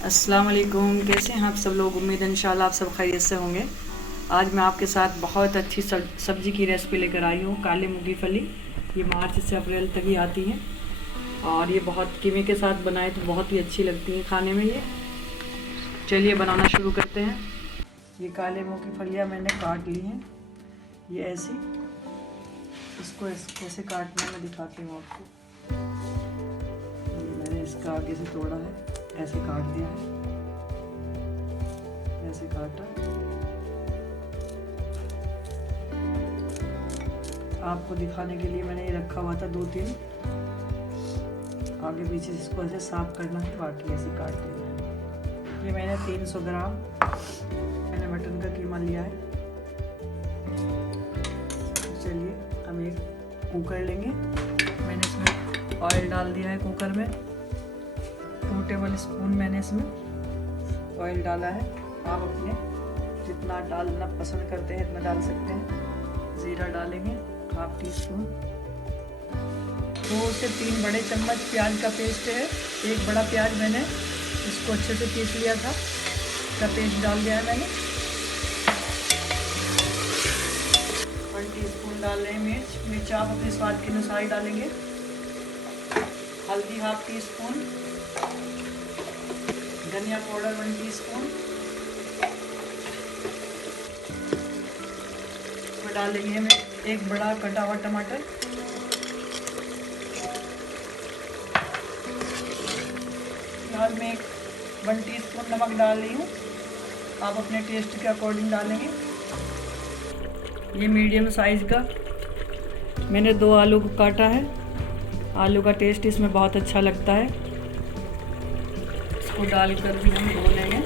अस्सलाम वालेकुम। कैसे हैं आप सब लोग? उम्मीद है इंशाल्लाह आप सब खैरियत से होंगे। आज मैं आपके साथ बहुत अच्छी सब्ज़ी की रेसिपी लेकर आई हूँ, काली मूंगी फली। ये मार्च से अप्रैल तक ही आती हैं और ये बहुत कीमे के साथ बनाए तो बहुत ही अच्छी लगती हैं खाने में ये। चलिए बनाना शुरू करते हैं। ये काले मूंग की फलियाँ मैंने काट ली हैं, ये ऐसी। इसको कैसे काटना है मैं दिखाती हूँ आपको। मैंने इसका आगे से तोड़ा है, ऐसे काट दिया है, ऐसे काटा। आपको दिखाने के लिए मैंने ये रखा हुआ था 2-3, आगे पीछे इसको ऐसे साफ करना है, बाकी ऐसे काट देना है। ये मैंने 300 ग्राम मैंने मटन का कीमा लिया है। चलिए हम एक कुकर लेंगे। मैंने इसमें ऑयल डाल दिया है कुकर में। 2 टेबल स्पून मैंने इसमें ऑयल डाला है। आप अपने जितना डालना पसंद करते हैं इतना डाल सकते हैं। ज़ीरा डालेंगे 1/2 टीस्पून। 2 से 3 बड़े चम्मच प्याज का पेस्ट है। एक बड़ा प्याज मैंने इसको अच्छे से पीस लिया था, इसका पेस्ट डाल दिया है मैंने। 1 टीस्पून डाल रहे हैं मिर्च आप अपने स्वाद के अनुसार ही डालेंगे। हल्दी 1/2 टीस्पून। धनिया पाउडर 1 टीस्पून। इसमें डालेंगे हम एक बड़ा कटा हुआ टमाटर। फिलहाल मैं 1 टीस्पून नमक डाल रही हूँ, आप अपने टेस्ट के अकॉर्डिंग डालेंगे। ये मीडियम साइज़ का मैंने 2 आलू को काटा है। आलू का टेस्ट इसमें बहुत अच्छा लगता है। इसको डालकर भी हम धो लेंगे।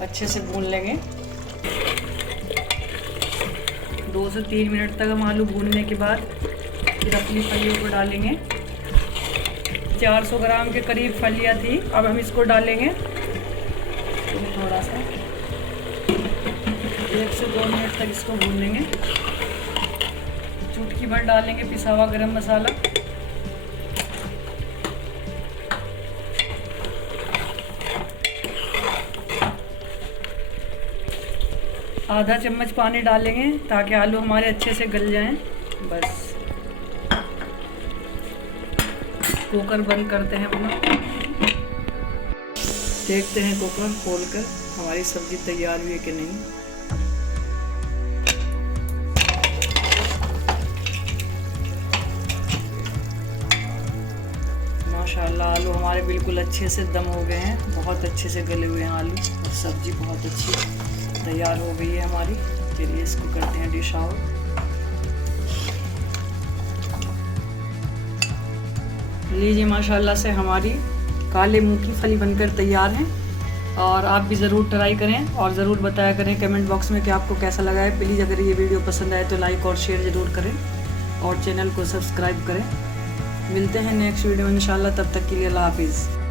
अच्छे से भून लेंगे। 2 से 3 मिनट तक हम आलू भूनने के बाद फिर अपनी फलियों को डालेंगे। 400 ग्राम के करीब फलियाँ थी। अब हम इसको डालेंगे थोड़ा सा 1 से 2 मिनट तक इसको भून लेंगे। चुटकी भर डालेंगे पिसा हुआ गरम मसाला। आधा चम्मच पानी डालेंगे ताकि आलू हमारे अच्छे से गल जाएं। बस कुकर बंद करते हैं अपना। देखते हैं कुकर खोलकर हमारी सब्ज़ी तैयार हुई है कि नहीं। माशाल्लाह आलू हमारे बिल्कुल अच्छे से दम हो गए हैं, बहुत अच्छे से गले हुए हैं आलू और सब्ज़ी बहुत अच्छी तैयार हो गई है हमारी। चलिए इसको करते हैं डिश आउट। लीजिए माशाल्लाह से हमारी काले मूंग की फली बनकर तैयार हैं और आप भी ज़रूर ट्राई करें और ज़रूर बताया करें कमेंट बॉक्स में कि आपको कैसा लगा है। प्लीज़ अगर ये वीडियो पसंद आए तो लाइक और शेयर ज़रूर करें और चैनल को सब्सक्राइब करें। मिलते हैं नेक्स्ट वीडियो में इंशाल्लाह, तब तक के लिए अल्लाह हाफिज़।